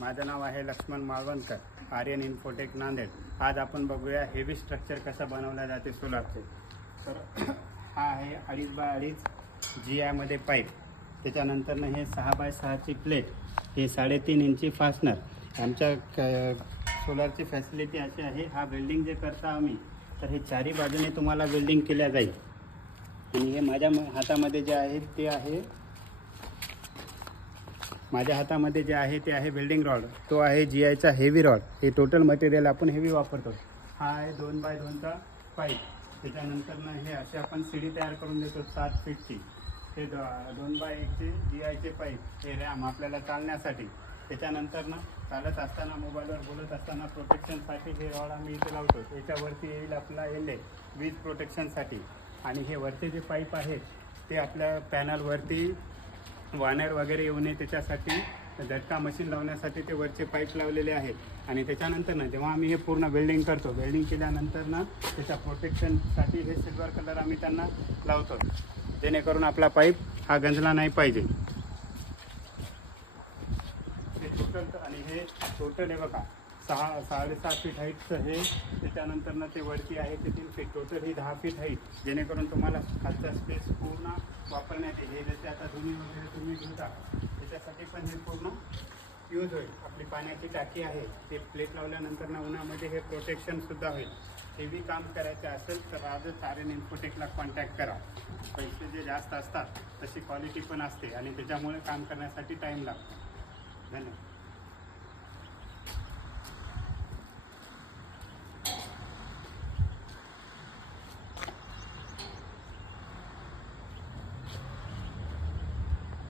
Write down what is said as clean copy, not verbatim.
माझं नाव आहे लक्ष्मण माळवणकर, आर्यन इन्फोटेक नांदेड. आज आपण बघूया हेवी स्ट्रक्चर कसं बनवलं जाते सोलारचे. तर हा आहे 2.5 बाय 2.5 GI पाईप. त्याच्यानंतर हे 6 बाय 6ची प्लेट, हे 3.5 इंची फास्टनर. आमच्या सोलारची फॅसिलिटी अशी आहे, हा वेल्डिंग जे करता आम्ही, तर हे चारी बाजूने तुम्हाला वेल्डिंग केल्या जाईल. आणि हे माझ्या हातामध्ये जे आहे ते आहे, ते आहे वेल्डिंग रॉड. तो आहे GIचा हेवी रॉड. हे टोटल मटेरियल आपण हेवी वापरतो. हा आहे 2 बाय 2चा पाईप. त्याच्यानंतर हे असे आपण सीडी तयार करून देतो 7 फीटची. हे 2 बाय 1चे GIचे पाईप, हे रॅम आपल्याला चालण्यासाठी. त्याच्यानंतर चालत असताना, मोबाईलवर बोलत असताना प्रोटेक्शनसाठी हे रॉड आम्ही इथे लावतो. याच्यावरती येईल आपला LA वीज प्रोटेक्शनसाठी. आणि हे वरचे जे पाईप आहेत ते आपल्या पॅनलवरती वायर वगैरे येऊ नये त्याच्यासाठी, झटका मशीन लावण्यासाठी ते वरचे पाईप लावलेले आहेत. आणि त्याच्यानंतर जेव्हा आम्ही हे पूर्ण वेल्डिंग करतो, वेल्डिंग केल्यानंतर त्याच्या प्रोटेक्शनसाठी हे सिल्वर कलर आम्ही त्यांना लावतो, जेणेकरून आपला पाईप हा गंजला नाही पाहिजे. हे टोटल, आणि हे टोटल आहे बघा 6.5 फीट हाईटचं हे. त्याच्यानंतर ते वरती आहे ते 3 फीट. टोटल ही 10 फीट हाईट, जेणेकरून तुम्हाला खालचा स्पेस पूर्ण वापरण्यात येईल. हे जसे आता धुणी वगैरे तुम्ही घेता त्याच्यासाठी पण हे पूर्ण यूज होईल. आपली पाण्याची टाकी आहे, ते प्लेट लावल्यानंतर उन्हामध्ये हे प्रोटेक्शनसुद्धा होईल. हेवी काम करायचं असेल तर आजच आर्यन इन्फोटेकला कॉन्टॅक्ट करा. पैसे जे जास्त असतात तशी क्वालिटी पण असते, आणि त्याच्यामुळे काम करण्यासाठी टाईम लागतो. धन्यवाद.